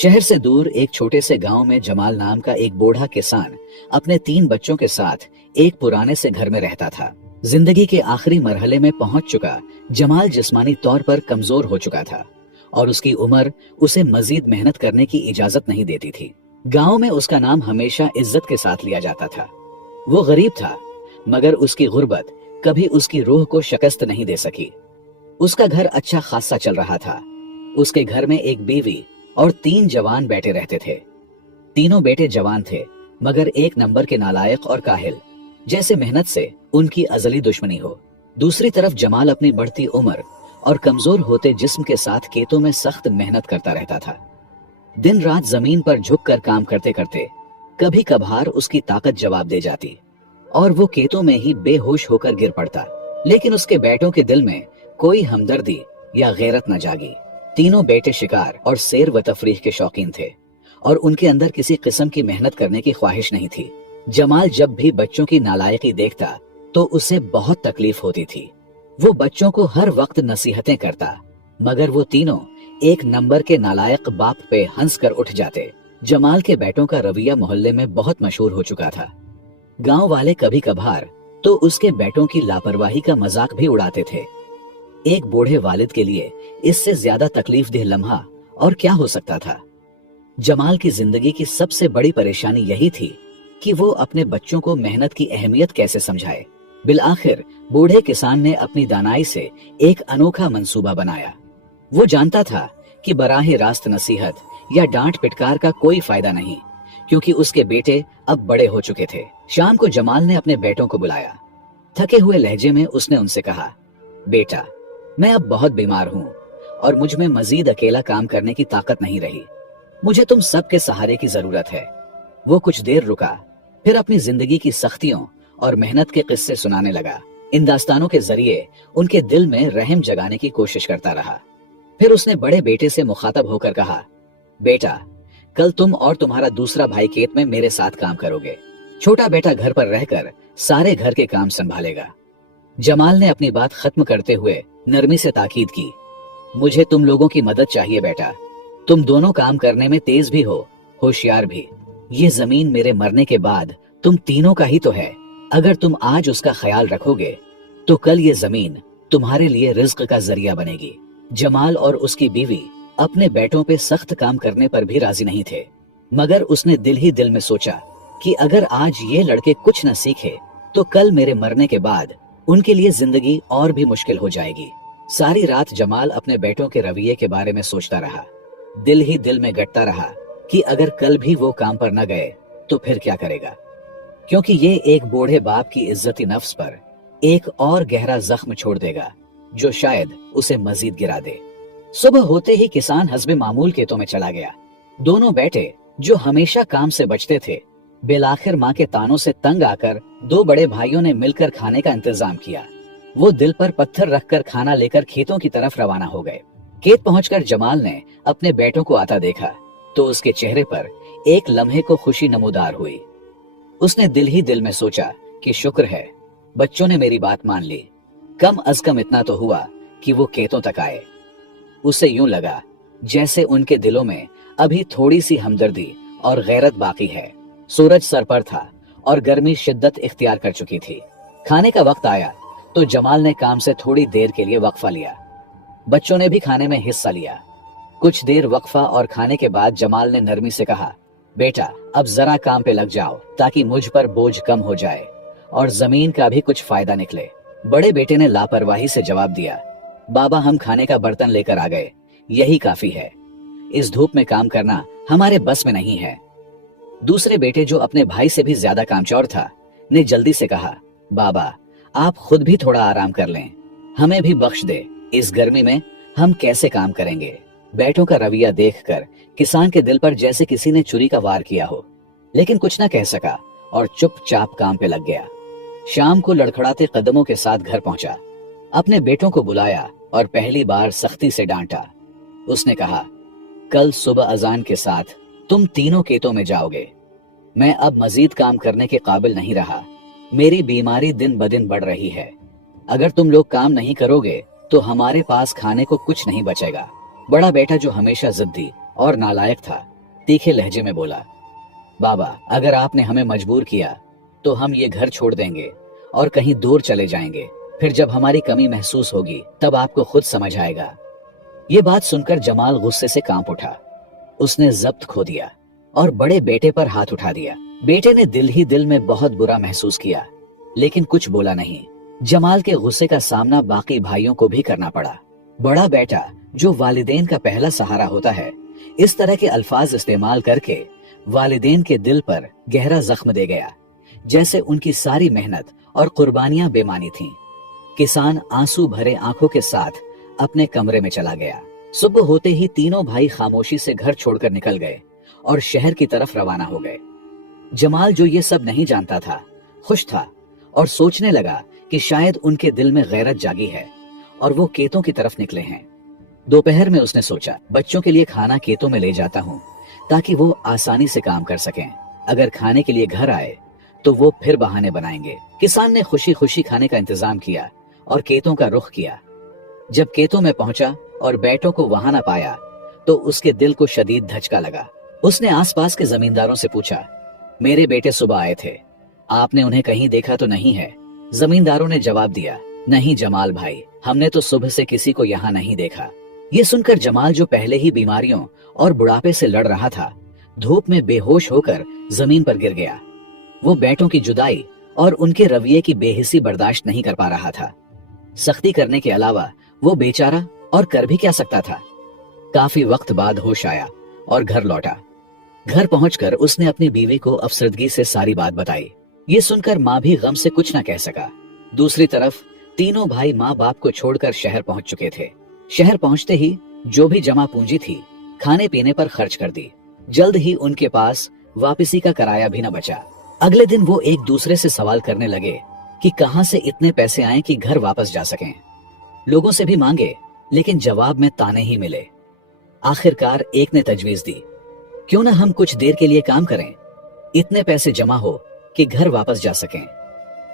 शहर से दूर एक छोटे से गांव में जमाल नाम का एक बूढ़ा किसान अपने 3 बच्चों के साथ एक पुराने से घर में रहता था। जिंदगी के आखिरी मरहले में पहुंच चुका जमाल जिस्मानी तौर पर कमजोर हो चुका था और उसकी उम्र उसे मजीद मेहनत करने की इजाजत नहीं देती थी। गांव में उसका नाम हमेशा इज्जत के साथ लिया जाता था। वो गरीब था, मगर उसकी गुर्बत कभी उसकी रूह को शिकस्त नहीं दे सकी। उसका घर अच्छा खासा चल रहा था। उसके घर में एक बीवी और 3 जवान बेटे रहते थे। तीनों बेटे जवान थे, मगर एक नंबर के नालायक और काहिल, जैसे मेहनत से उनकी अजली दुश्मनी हो। दूसरी तरफ जमाल अपनी बढ़ती उम्र और कमजोर होते जिस्म के साथ खेतों में सख्त मेहनत करता रहता था। दिन रात जमीन पर झुककर काम करते करते कभी कभार उसकी ताकत जवाब दे जाती और वो खेतों में ही बेहोश होकर गिर पड़ता। लेकिन उसके बेटों के दिल में कोई हमदर्दी या गैरत न जागी। तीनों बेटे शिकार और सैर व तफरीह के शौकीन थे और उनके अंदर किसी किस्म की मेहनत करने की ख्वाहिश नहीं थी। जमाल जब भी बच्चों की नालायकी देखता तो उसे बहुत तकलीफ होती थी। वो बच्चों को हर वक्त नसीहतें करता, मगर वो तीनों एक नंबर के नालायक बाप पे हंस कर उठ जाते। जमाल के बेटों का रवैया मोहल्ले में बहुत मशहूर हो चुका था। गांव वाले कभी कभार तो उसके बेटों की लापरवाही का मजाक भी उड़ाते थे। एक बूढ़े वालिद के लिए इससे ज्यादा तकलीफ देह लम्हा और क्या हो सकता था। जमाल की जिंदगी की सबसे बड़ी परेशानी यही थी कि वो अपने बच्चों को मेहनत की अहमियत कैसे समझाए। बिलआखिर बूढ़े किसान ने अपनी दानाई से एक अनोखा मंसूबा बनाया। वो जानता था कि बराहे रास्त नसीहत या डांट पिटकार का कोई फायदा नहीं, क्योंकि उसके बेटे अब बड़े हो चुके थे। शाम को जमाल ने अपने बेटों को बुलाया। थके हुए लहजे में उसने उनसे कहा, बेटा, मैं अब बहुत बीमार हूँ और मुझ में मजीद अकेला काम करने की ताकत नहीं रही। मुझे तुम सबके सहारे की जरूरत है। वो कुछ देर रुका, फिर अपनी जिंदगी की सख्तियों और मेहनत के किस्से सुनाने लगा। इन दास्तानों के जरिए उनके दिल में रहम जगाने की कोशिश करता रहा। फिर उसने बड़े बेटे से मुखातब होकर कहा, बेटा, कल तुम और तुम्हारा दूसरा भाई खेत में मेरे साथ काम करोगे। छोटा बेटा घर पर रहकर सारे घर के काम संभालेगा। जमाल ने अपनी बात खत्म करते हुए नरमी से ताकीद की, मुझे तुम लोगों की मदद चाहिए बेटा। तुम दोनों काम करने में तेज भी हो, होशियार भी। ये जमीन मेरे मरने के बाद तुम तीनों का ही तो है। अगर तुम आज उसका ख्याल रखोगे तो कल ये जमीन तुम्हारे लिए रिज्क का जरिया बनेगी। जमाल और उसकी बीवी अपने बेटों पे सख्त काम करने पर भी राजी नहीं थे, मगर उसने दिल ही दिल में सोचा कि अगर आज ये लड़के कुछ न सीखे तो कल मेरे मरने के बाद उनके लिए जिंदगी और भी मुश्किल हो जाएगी। सारी रात जमाल अपने बेटों के रवैये के बारे में सोचता रहा। दिल ही दिल में गटता रहा कि अगर कल भी वो काम पर न गए तो फिर क्या करेगा, क्योंकि ये एक बूढ़े बाप की इज्जती नफ्स पर एक और गहरा जख्म छोड़ देगा जो शायद उसे मजीद गिरा दे। सुबह होते ही किसान हस्बे मामूल खेतों में चला गया। दोनों बेटे जो हमेशा काम से बचते थे, बेलाखिर माँ के तानों से तंग आकर 2 बड़े भाइयों ने मिलकर खाने का इंतजाम किया। वो दिल पर पत्थर रखकर खाना लेकर खेतों की तरफ रवाना हो गए। खेत पहुंचकर जमाल ने अपने बेटों को आता देखा तो उसके चेहरे पर एक लम्हे को खुशी नमूदार हुई। उसने दिल ही दिल में सोचा कि शुक्र है बच्चों ने मेरी बात मान ली। कम अज कम इतना तो हुआ कि वो खेतों तक आए। उसे यूं लगा जैसे उनके दिलों में अभी थोड़ी सी हमदर्दी और गैरत बाकी है। सूरज सर पर था और गर्मी शिद्दत इख्तियार कर चुकी थी। खाने का वक्त आया तो जमाल ने काम से थोड़ी देर के लिए वक्फा लिया। बच्चों ने भी खाने में हिस्सा लिया। कुछ देर वक्फा और खाने के बाद जमाल ने नरमी से कहा, बेटा, अब जरा काम पे लग जाओ ताकि मुझ पर बोझ कम हो जाए और जमीन का भी कुछ फायदा निकले। बड़े बेटे ने लापरवाही से जवाब दिया, बाबा, हम खाने का बर्तन लेकर आ गए, यही काफी है। इस धूप में काम करना हमारे बस में नहीं है। दूसरे बेटे, जो अपने भाई से भी ज्यादा कामचोर था, ने जल्दी से कहा, बाबा, आप खुद भी थोड़ा आराम कर लें, हमें भी बख्श दे। इस गर्मी में हम कैसे काम करेंगे। बेटों का रवैया देखकर किसान के दिल पर जैसे किसी ने छुरी का वार किया हो, लेकिन कुछ न कह सका और चुपचाप काम पे लग गया। शाम को लड़खड़ाते कदमों के साथ घर पहुंचा। अपने बेटों को बुलाया और पहली बार सख्ती से डांटा। उसने कहा, कल सुबह अजान के साथ तुम तीनों खेतों में जाओगे। मैं अब मजीद काम करने के काबिल नहीं रहा। मेरी बीमारी दिन ब दिन बढ़ रही है। अगर तुम लोग काम नहीं करोगे तो हमारे पास खाने को कुछ नहीं बचेगा। बड़ा बेटा, जो हमेशा जिद्दी और नालायक था। तीखे लहजे में बोला, बाबा, अगर आपने हमें मजबूर किया तो हम ये घर छोड़ देंगे और कहीं दूर चले जाएंगे। फिर जब हमारी कमी महसूस होगी तब आपको खुद समझ आएगा। ये बात सुनकर जमाल गुस्से से कांप उठा। उसने जब्त खो दिया और बड़े बेटे पर हाथ उठा दिया। बेटे ने दिल ही दिल में बहुत बुरा महसूस किया, लेकिन कुछ बोला नहीं। जमाल के गुस्से का सामना बाकी भाइयों को भी करना पड़ा। बड़ा बेटा, जो वालिदैन का पहला सहारा होता है, इस तरह के अल्फाज इस्तेमाल करके वालिदैन के दिल पर गहरा जख्म दे गया, जैसे उनकी सारी मेहनत और कुर्बानियां बेमानी थीं। किसान आंसू भरे आंखों के साथ अपने कमरे में चला गया। सुबह होते ही तीनों भाई खामोशी से घर छोड़कर निकल गए और शहर की तरफ रवाना हो गए। जमाल, जो ये सब नहीं जानता था, खुश था और सोचने लगा कि शायद उनके दिल में गैरत जागी है और वो खेतों की तरफ निकले हैं। दोपहर में उसने सोचा, बच्चों के लिए खाना खेतों में ले जाता हूँ ताकि वो आसानी से काम कर सकें। अगर खाने के लिए घर आए तो वो फिर बहाने बनाएंगे। किसान ने खुशी खुशी खाने का इंतजाम किया और खेतों का रुख किया। जब खेतों में पहुंचा और बेटों को वहां न पाया तो उसके दिल को शदीद धचका लगा। उसने आसपास के जमींदारों से पूछा, मेरे बेटे सुबह आए थे, आपने उन्हें कहीं देखा तो नहीं है? जमींदारों ने जवाब दिया, नहीं जमाल भाई, हमने तो सुबह से किसी को यहाँ नहीं देखा। ये सुनकर जमाल, जो पहले ही बीमारियों और बुढ़ापे से लड़ रहा था, धूप में बेहोश होकर जमीन पर गिर गया। वो बेटों की जुदाई और उनके रवैये की बेहिसी बर्दाश्त नहीं कर पा रहा था। सख्ती करने के अलावा वो बेचारा और कर भी क्या सकता था। काफी वक्त बाद होश आया और घर लौटा। घर पहुंचकर उसने अपनी बीवी को अफसरदगी से सारी बात बताई। ये सुनकर माँ भी गम से कुछ न कह सका। दूसरी तरफ तीनों भाई माँ बाप को छोड़कर शहर पहुंच चुके थे। शहर पहुंचते ही जो भी जमा पूंजी थी, खाने पीने पर खर्च कर दी। जल्द ही उनके पास वापसी का किराया भी न बचा। अगले दिन वो एक दूसरे से सवाल करने लगे कि कहां से इतने पैसे आए कि घर वापस जा सकें। लोगों से भी मांगे, लेकिन जवाब में ताने ही मिले। आखिरकार एक ने तजवीज दी, क्यों ना हम कुछ देर के लिए काम करें, इतने पैसे जमा हो कि घर वापस जा सकें।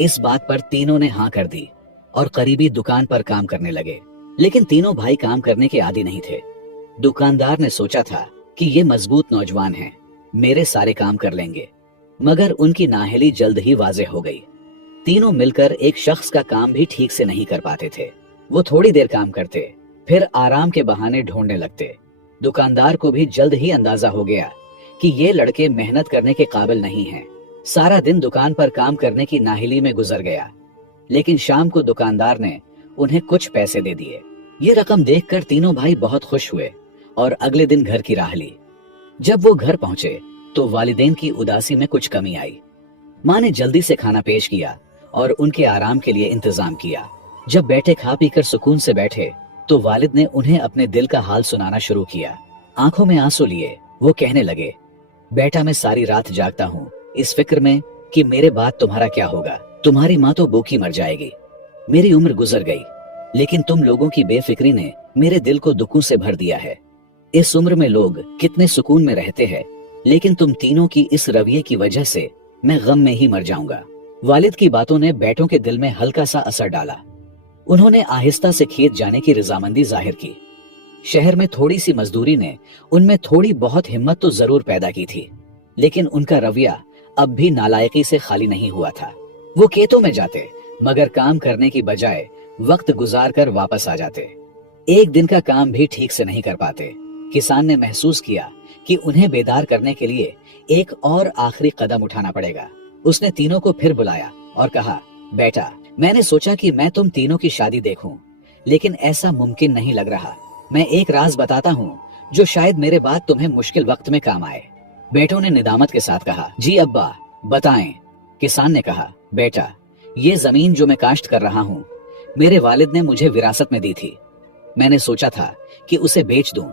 इस बात पर तीनों ने हाँ कर दी और करीबी दुकान पर काम करने लगे। लेकिन तीनों भाई काम करने के आदी नहीं थे। दुकानदार ने सोचा था कि ये मजबूत नौजवान हैं, मेरे सारे काम कर लेंगे, मगर उनकी नाअहली जल्द ही वाज़ेह हो गई। तीनों मिलकर एक शख्स का काम भी ठीक से नहीं कर पाते थे। वो थोड़ी देर काम करते, फिर आराम के बहाने ढूंढने लगते। दुकानदार को भी जल्द ही अंदाजा हो गया कि ये लड़के मेहनत करने के काबिल नहीं हैं। सारा दिन दुकान पर काम करने की नाहिली में गुजर गया, लेकिन शाम को दुकानदार ने उन्हें कुछ पैसे दे दिए। ये रकम देखकर तीनों भाई बहुत खुश हुए और अगले दिन घर की राह ली। जब वो घर पहुंचे तो वालिदैन की उदासी में कुछ कमी आई। माँ ने जल्दी से खाना पेश किया और उनके आराम के लिए इंतजाम किया। जब बेटे खा पीकर सुकून से बैठे तो वालिद ने उन्हें अपने दिल का हाल सुनाना शुरू किया। आंखों में आंसू लिए वो कहने लगे, बेटा, मैं सारी रात जागता हूँ इस फिक्र में कि मेरे बाद तुम्हारा क्या होगा। तुम्हारी माँ तो भूखी मर जाएगी। मेरी उम्र गुजर गई, लेकिन तुम लोगों की बेफिक्री ने मेरे दिल को दुखों से भर दिया है। इस उम्र में लोग कितने सुकून में रहते हैं, लेकिन तुम तीनों की इस रवैये की वजह से मैं गम में ही मर जाऊंगा। वालिद की बातों ने बेटों के दिल में हल्का सा असर डाला। उन्होंने आहिस्ता से खेत जाने की रजामंदी जाहिर की। शहर में थोड़ी सी मजदूरी ने उनमें थोड़ी बहुत हिम्मत तो जरूर पैदा की थी, लेकिन उनका रवैया अब भी नालायकी से खाली नहीं हुआ था। वो खेतों में जाते, मगर काम करने की बजाय वक्त गुजार कर वापस आ जाते। एक दिन का काम भी ठीक से नहीं कर पाते। किसान ने महसूस किया कि उन्हें बेदार करने के लिए एक और आखिरी कदम उठाना पड़ेगा। उसने तीनों को फिर बुलाया और कहा, बेटा, मैंने सोचा कि मैं तुम तीनों की शादी देखूं, लेकिन ऐसा मुमकिन नहीं लग रहा। मैं एक राज बताता हूँ जो शायद मेरे बाद तुम्हें मुश्किल वक्त में काम आए। बेटों ने निदामत के साथ कहा, जी अब्बा, बताएं। किसान ने कहा, बेटा, ये जमीन जो मैं काश्त कर रहा हूँ, मेरे वालिद ने मुझे विरासत में दी थी। मैंने सोचा था कि उसे बेच दूं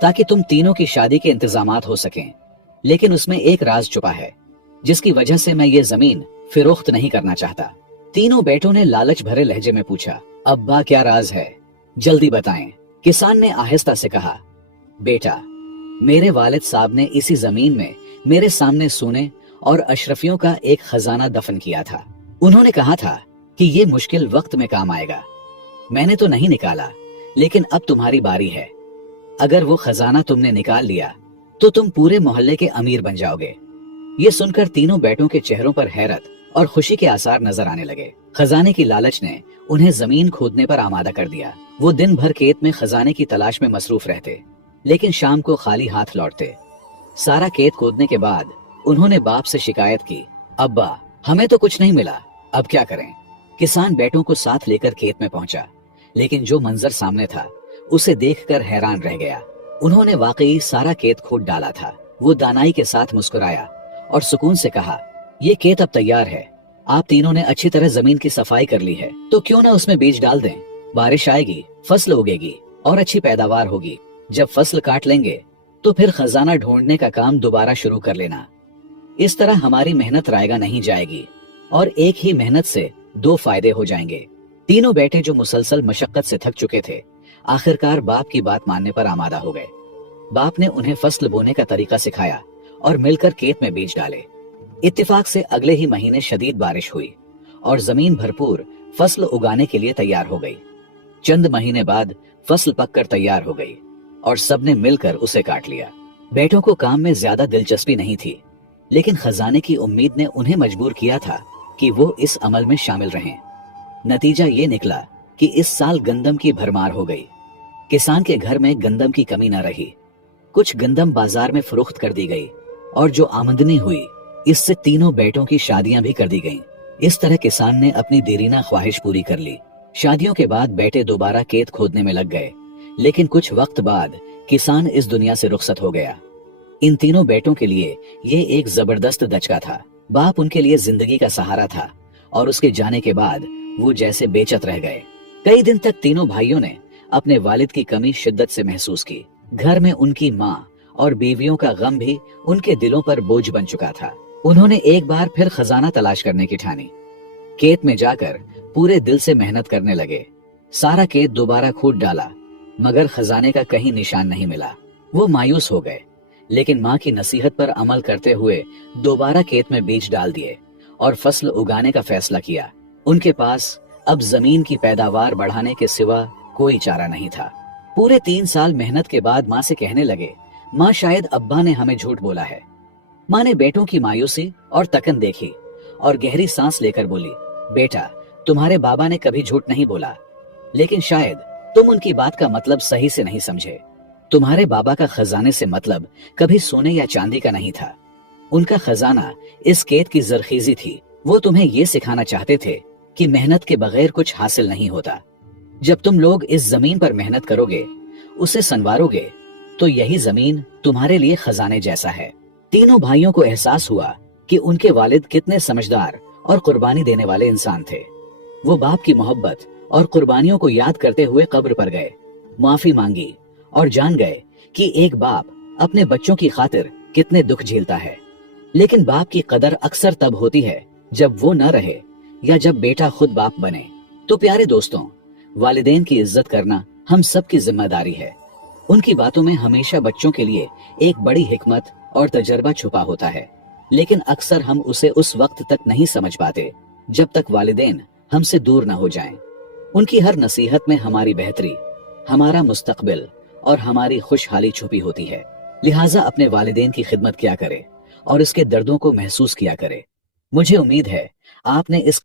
ताकि तुम तीनों की शादी के इंतजामात हो सकें, लेकिन उसमें एक राज छुपा है जिसकी वजह से मैं ये जमीन फिरोख्त नहीं करना चाहता। तीनों बेटों ने लालच भरे लहजे में पूछा, अब्बा, क्या राज है, जल्दी बताएं। किसान ने आहिस्ता से कहा, बेटा, मेरे वालिद साहब ने इसी जमीन में मेरे सामने सोने और अशरफियों का एक खजाना दफन किया था। उन्होंने कहा था कि ये मुश्किल वक्त में काम आएगा। मैंने तो नहीं निकाला, लेकिन अब तुम्हारी बारी है। अगर वो खजाना तुमने निकाल लिया तो तुम पूरे मोहल्ले के अमीर बन जाओगे। ये सुनकर तीनों बेटों के चेहरों पर हैरत और खुशी के आसार नजर आने लगे। खजाने की लालच ने उन्हें जमीन खोदने पर आमादा कर दिया। वो दिन भर खेत में खजाने की तलाश में मसरूफ रहते, लेकिन शाम को खाली हाथ लौटते। सारा खेत खोदने के बाद उन्होंने बाप से शिकायत की, अब्बा हमें तो कुछ नहीं मिला, अब क्या करें। किसान बेटों को साथ लेकर खेत में पहुंचा, लेकिन जो मंजर सामने था उसे देखकर हैरान रह गया। उन्होंने वाकई सारा खेत खोद डाला था। वो दानाई के साथ मुस्कुराया और सुकून से कहा, ये खेत अब तैयार है, आप तीनों ने अच्छी तरह जमीन की सफाई कर ली है, तो क्यों ना उसमें बीज डाल दें। बारिश आएगी, फसल उगेगी और अच्छी पैदावार होगी। जब फसल काट लेंगे तो फिर खजाना ढूंढने का काम दोबारा शुरू कर लेना। इस तरह हमारी मेहनत रायगा नहीं जाएगी और एक ही मेहनत से दो फायदे हो जाएंगे। तीनों बेटे जो मुसलसल मशक्कत से थक चुके थे, आखिरकार बाप की बात मानने पर आमादा हो गए। बाप ने उन्हें फसल बोने का तरीका सिखाया और मिलकर खेत में बीज डाले। इत्तेफाक से अगले ही महीने शदीद बारिश हुई और जमीन भरपूर फसल उगाने के लिए तैयार हो गई। चंद महीने बाद फसल पककर तैयार हो गई और सबने मिलकर उसे काट लिया। बेटों को काम में ज्यादा दिलचस्पी नहीं थी, लेकिन खजाने की उम्मीद ने उन्हें मजबूर किया था कि वो इस अमल में शामिल रहें। नतीजा ये निकला कि इस साल गंदम की भरमार हो गई। किसान के घर में गंदम की कमी न रही। कुछ गंदम बाजार में फरोख्त कर दी गई और जो आमदनी हुई इससे तीनों बेटों की शादियां भी कर दी गईं। इस तरह किसान ने अपनी देरीना ख्वाहिश पूरी कर ली। शादियों के बाद बेटे दोबारा खेत खोदने में लग गए, लेकिन कुछ वक्त बाद किसान इस दुनिया से रुखसत हो गया। इन तीनों बेटों के लिए ये एक जबरदस्त दचका था। बाप उनके लिए जिंदगी का सहारा था और उसके जाने के बाद वो जैसे बेचत रह गए। कई दिन तक तीनों भाइयों ने अपने वालिद की कमी शिद्दत से महसूस की। घर में उनकी माँ और बीवियों का गम भी उनके दिलों पर बोझ बन चुका था। उन्होंने एक बार फिर खजाना तलाश करने की ठानी। खेत में जाकर पूरे दिल से मेहनत करने लगे। सारा खेत दोबारा खोद डाला, मगर खजाने का कहीं निशान नहीं मिला। वो मायूस हो गए, लेकिन माँ की नसीहत पर अमल करते हुए दोबारा खेत में बीज डाल दिए और फसल उगाने का फैसला किया। उनके पास अब जमीन की पैदावार बढ़ाने के सिवा कोई चारा नहीं था। पूरे 3 साल मेहनत के बाद माँ से कहने लगे, माँ शायद अब्बा ने हमें झूठ बोला है। माँ ने बेटों की मायूसी और तकन देखी और गहरी सांस लेकर बोली, बेटा तुम्हारे बाबा ने कभी झूठ नहीं बोला, लेकिन शायद तुम उनकी बात का मतलब सही से नहीं समझे। तुम्हारे बाबा का खजाने से मतलब कभी सोने या चांदी का नहीं था। उनका खजाना इस खेत की जरखीजी थी। वो तुम्हें ये सिखाना चाहते थे कि मेहनत के बगैर कुछ हासिल नहीं होता। जब तुम लोग इस जमीन पर मेहनत करोगे, उसे संवारोगे, तो यही जमीन तुम्हारे लिए खजाने जैसा है। तीनों भाइयों को एहसास हुआ कि उनके वालिद कितने समझदार और कुर्बानी देने वाले इंसान थे। वो बाप की मोहब्बत और कुर्बानियों को याद करते हुए कब्र पर गए, माफी मांगी और जान गए कि एक बाप अपने बच्चों की खातिर कितने दुख झेलता है। लेकिन बाप की कदर अक्सर तब होती है जब वो न रहे या जब बेटा खुद बाप बने। तो प्यारे दोस्तों, वालिदैन की इज्जत करना हम सब की जिम्मेदारी है। उनकी बातों में हमेशा बच्चों के लिए एक बड़ी हिकमत और तजर्बा छुपा होता है, लेकिन अक्सर हम उसे उस वक्त तक नहीं समझ पाते जब तक वालिदैन हमसे दूर न हो जाएं। उनकी हर नसीहत में हमारी बेहतरी, हमारा मुस्तकबिल और हमारी खुशहाली छुपी होती है। लिहाजा अपने वालिदैन की खिदमत किया करे और इसके दर्दों को महसूस किया करे। मुझे उम्मीद है आपने इस